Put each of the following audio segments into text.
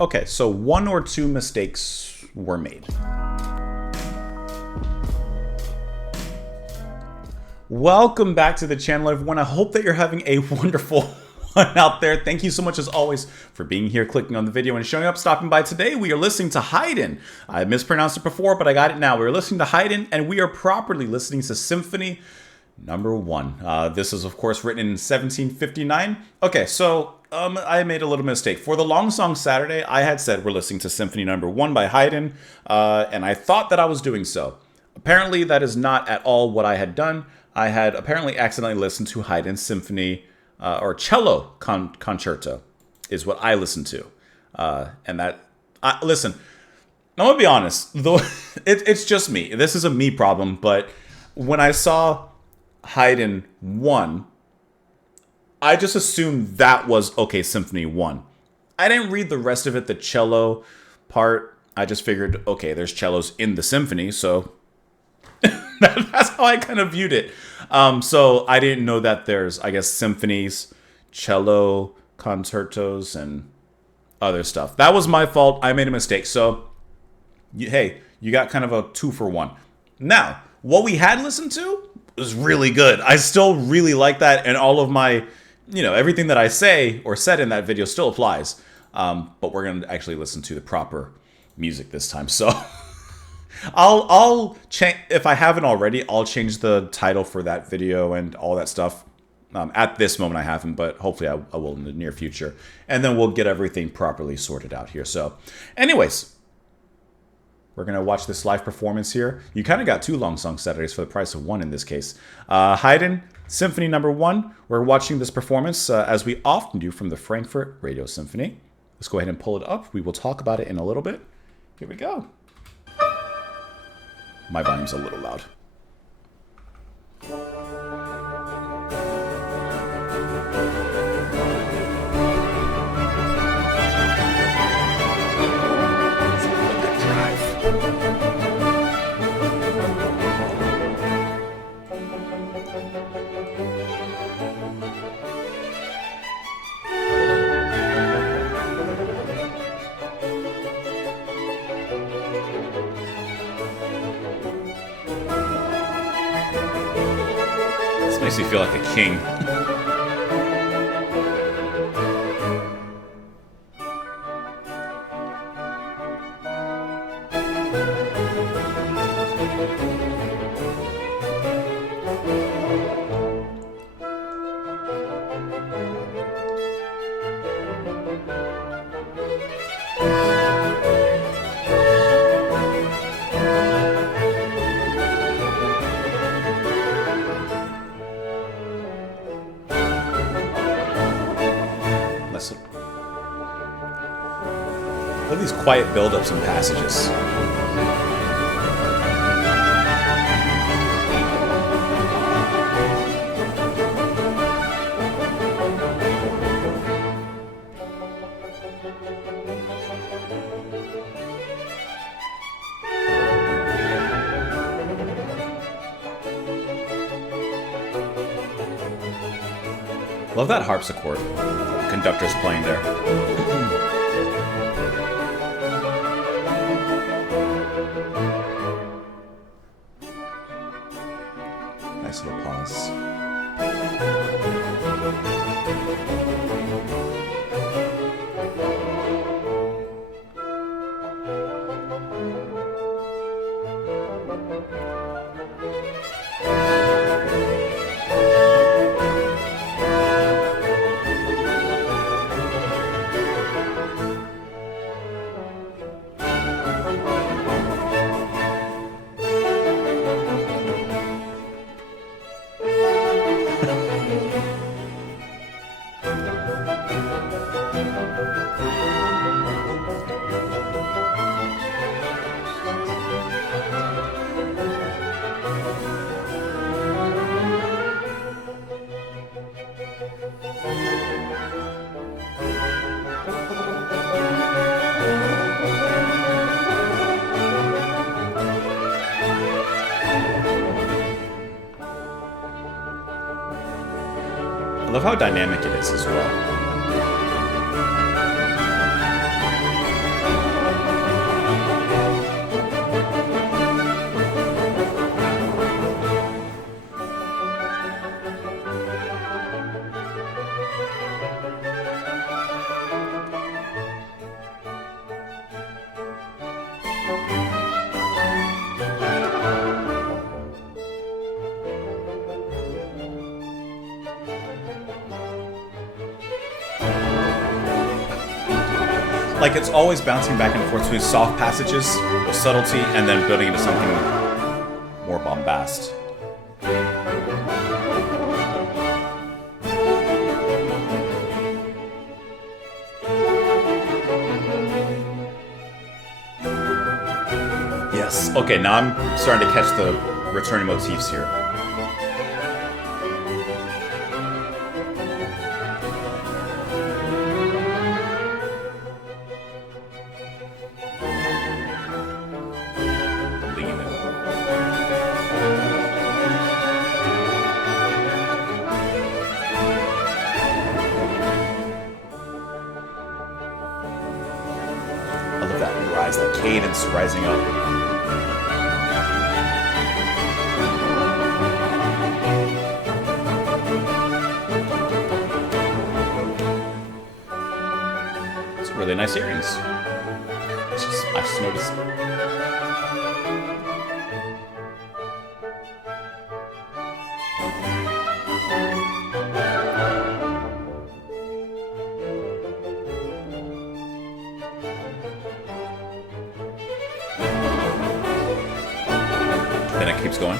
Okay, so one or two mistakes were made. Welcome back to the channel, everyone. I hope that you're having a wonderful one out there. Thank you so much, as always, for being here, clicking on the video, and showing up, stopping by. Today, we are listening to Haydn. I mispronounced it before, but I got it now. We're listening to Haydn, and we are properly listening to Symphony Number 1. This is, of course, written in 1759. Okay, so I made a little mistake. For the Long Song Saturday, I had said we're listening to Symphony Number 1 by Haydn, and I thought that I was doing so. Apparently, that is not at all what I had done. I had apparently accidentally listened to Haydn's Symphony or Cello Concerto is what I listened to. And that, listen, I'm going to be honest, though it's just me. This is a me problem, but when I saw Haydn 1, I just assumed that was, okay, Symphony 1. I didn't read the rest of it, the cello part. I just figured, okay, there's cellos in the symphony, so that's how I kind of viewed it. So I didn't know that there's, I guess, symphonies, cello concertos, and other stuff. That was my fault. I made a mistake. So, hey, you got kind of a 2-for-1. Now, what we had listened to was really good. I still really like that, and all of my, everything that I say or said in that video still applies. But we're going to actually listen to the proper music this time. So I'll change, if I haven't already, I'll change the title for that video and all that stuff. At this moment I haven't, but hopefully I will in the near future. And then we'll get everything properly sorted out here. So anyways, we're going to watch this live performance here. You kind of got 2 Long Song Saturdays for the price of 1 in this case. Haydn, Symphony Number 1. We're watching this performance as we often do from the Frankfurt Radio Symphony. Let's go ahead and pull it up. We will talk about it in a little bit. Here we go. My volume's a little loud. Makes me feel like a king. Look at these quiet build-ups and passages. Love that harpsichord the conductor's playing there. Nice little pause. I love how dynamic it is as well. like it's always bouncing back and forth between soft passages with subtlety and then building into something more bombast. Yes. Okay, now I'm starting to catch the returning motifs here. I love that rise, that cadence rising up. Really nice earrings. I just noticed. Then it keeps going.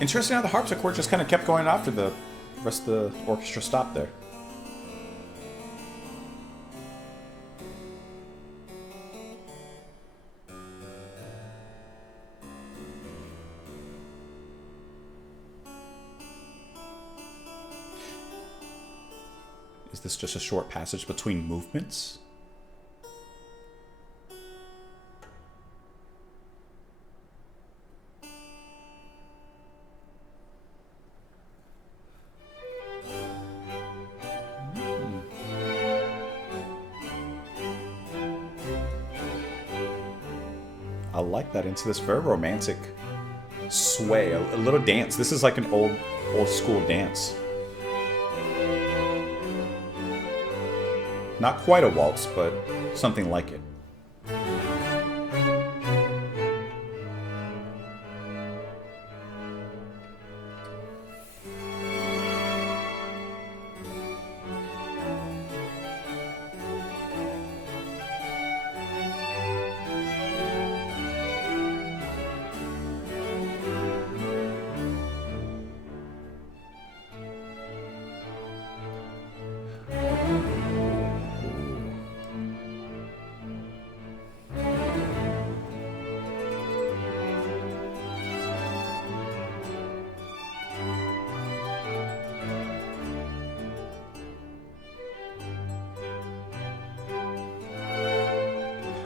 Interesting how the harpsichord just kind of kept going after the rest of the orchestra stopped there. Is this just a short passage between movements? I like that, into this very romantic sway, a little dance. This is like an old school dance. Not quite a waltz, but something like it.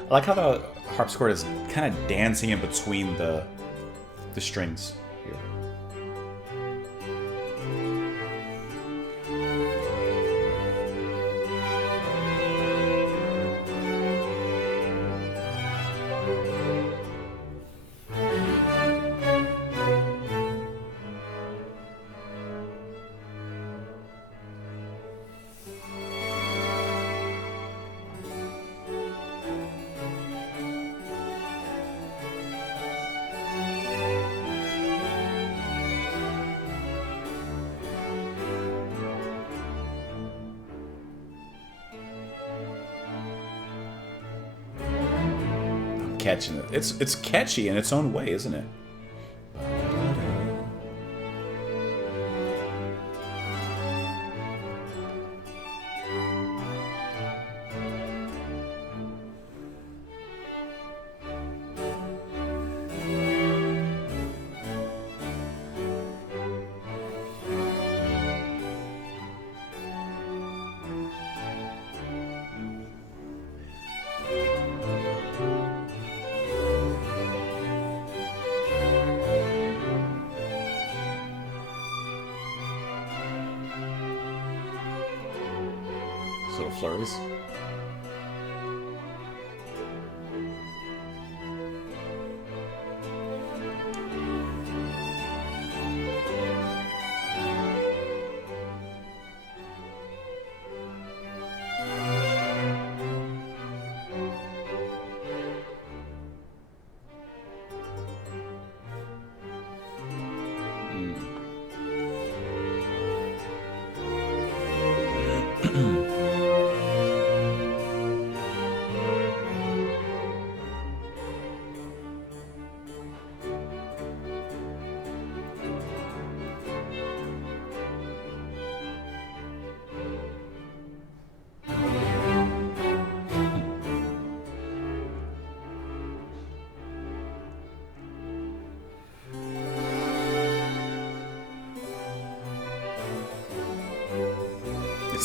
I like how the harpsichord is kind of dancing in between the strings here. Catching it. It's catchy in its own way, isn't it? Little flurries.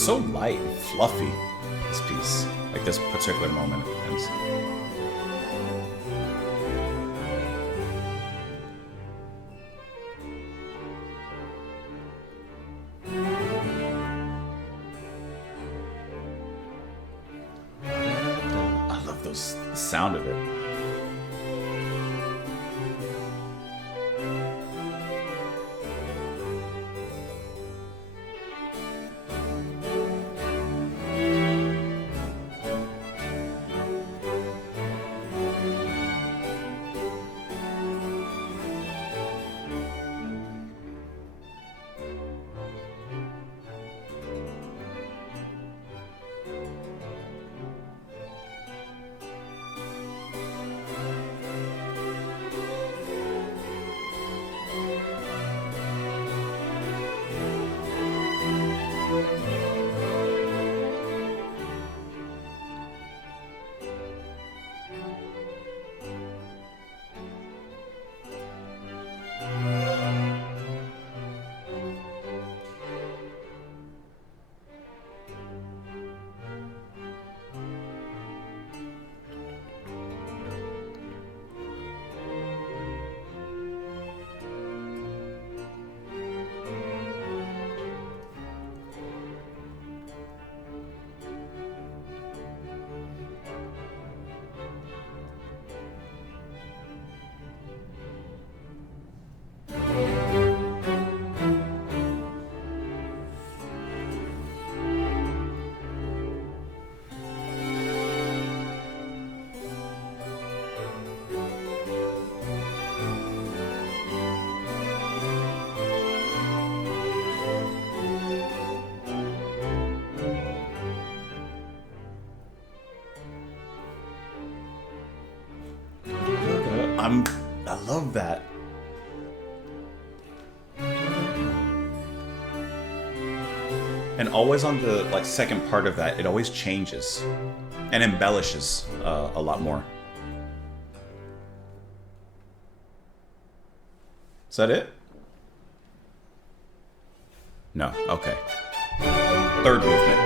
so light and fluffy, this piece. Like this particular moment. I love the sound of it. I love that. And always on the second part of that, it always changes and embellishes a lot more. Is that it? No. Okay. Third movement.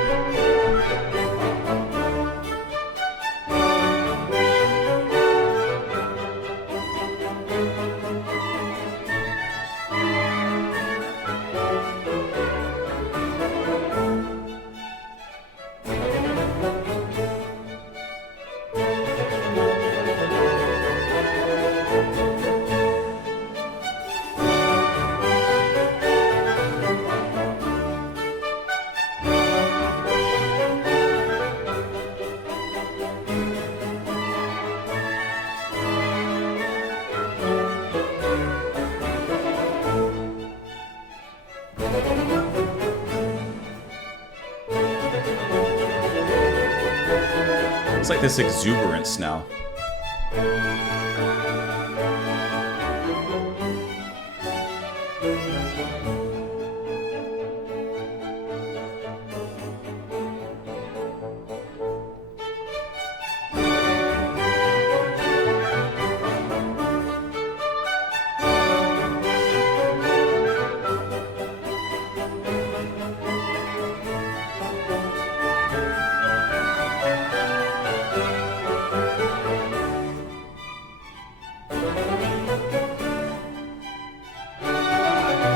It's like this exuberance now.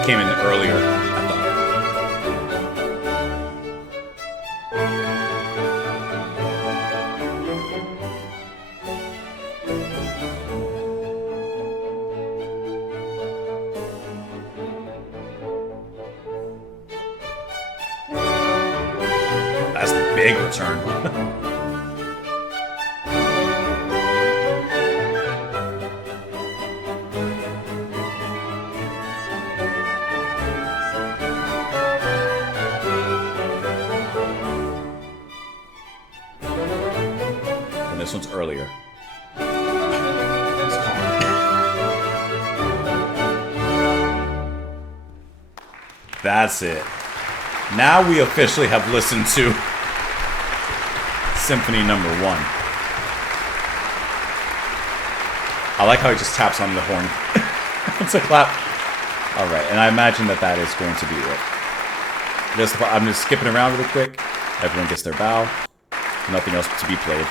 Came in earlier, I thought. That's the big return. This one's earlier. That's it. Now we officially have listened to Symphony number 1. I like how he just taps on the horn. It's a clap. Alright, and I imagine that is going to be it. I'm just skipping around really quick. Everyone gets their bow. Nothing else to be played.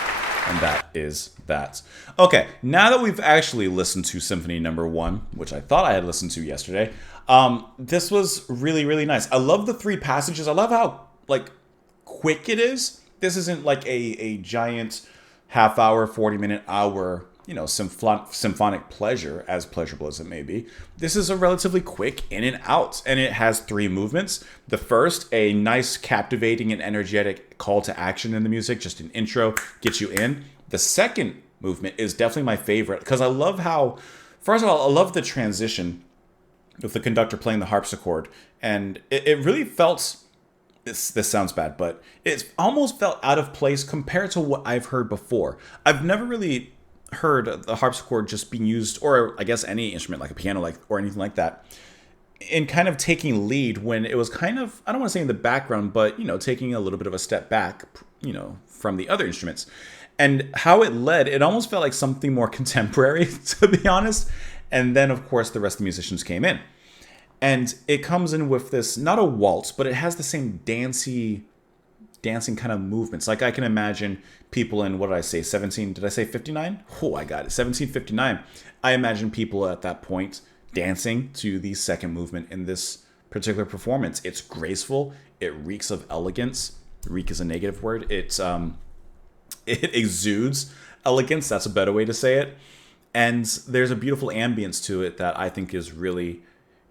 And that is that. Okay, now that we've actually listened to Symphony Number 1, which I thought I had listened to yesterday, this was really, really nice. I love the 3 passages. I love how, like, quick it is. This isn't like a giant half-hour, 40-minute, hour, you know, symphonic pleasure, as pleasurable as it may be. This is a relatively quick in and out, and it has 3 movements. The first, a nice, captivating, and energetic call to action in the music, just an intro, gets you in. The second movement is definitely my favorite, because I love how, first of all, I love the transition with the conductor playing the harpsichord, and it really felt, this sounds bad, but it almost felt out of place compared to what I've heard before. I've never really heard the harpsichord just being used, or I guess any instrument like a piano, like, or anything like that, in kind of taking lead when it was kind of, I don't want to say in the background, but, you know, taking a little bit of a step back, you know, from the other instruments. And how it led, it almost felt like something more contemporary, to be honest. And then, of course, the rest of the musicians came in. And it comes in with this, not a waltz, but it has the same dancing kind of movements. Like, I can imagine people in, what did I say, 59? Oh, I got it, 1759. I imagine people at that point dancing to the second movement in this particular performance. It's graceful. It reeks of elegance. Reek is a negative word. It exudes elegance. That's a better way to say it. And there's a beautiful ambience to it that I think is really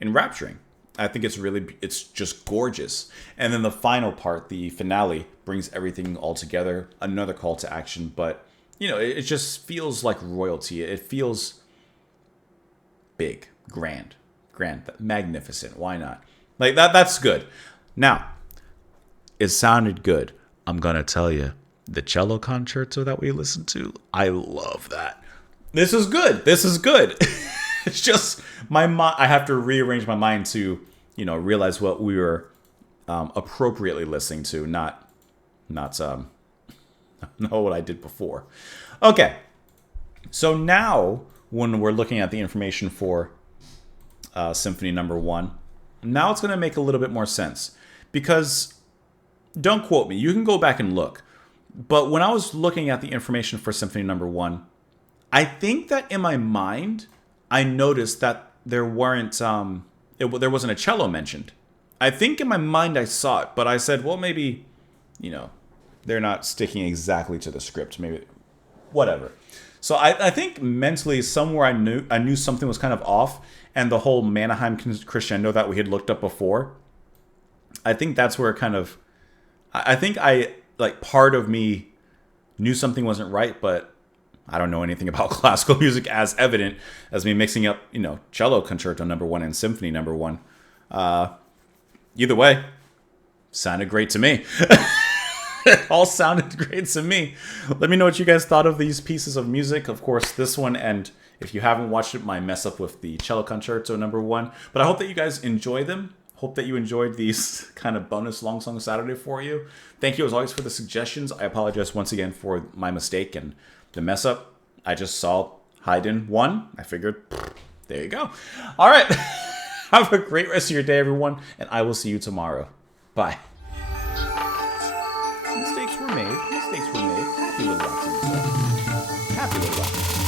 enrapturing. I think it's just gorgeous. And then the final part, the finale, brings everything all together. Another call to action, but, you know, it just feels like royalty. It feels big, grand, magnificent. Why not? Like, that's good. Now, it sounded good. I'm going to tell you, the cello concerto that we listened to, I love that. This is good. It's just my mind. I have to rearrange my mind to, you know, realize what we were appropriately listening to, not know what I did before. Okay, so now when we're looking at the information for Symphony Number 1, now it's going to make a little bit more sense, because don't quote me. You can go back and look. But when I was looking at the information for Symphony Number 1, I think that in my mind, I noticed that there wasn't a cello mentioned. I think in my mind I saw it, but I said, well, maybe, you know, they're not sticking exactly to the script. Maybe, whatever. So I think mentally somewhere I knew something was kind of off, and the whole Mannheim crescendo that we had looked up before, I think that's where it kind of, I think part of me knew something wasn't right, but I don't know anything about classical music, as evident as me mixing up, you know, cello concerto Number 1 and Symphony Number 1. Either way, sounded great to me. It all sounded great to me. Let me know what you guys thought of these pieces of music. Of course, this one, and if you haven't watched it, my mess up with the cello concerto Number 1. But I hope that you guys enjoy them. Hope that you enjoyed these kind of bonus Long Song Saturday for you. Thank you as always for the suggestions. I apologize once again for my mistake and the mess up. I just saw Haydn 1. I figured, there you go. All right. Have a great rest of your day, everyone, and I will see you tomorrow. Bye. Mistakes were made. Happy little rocks in the sun. Happy little rocks.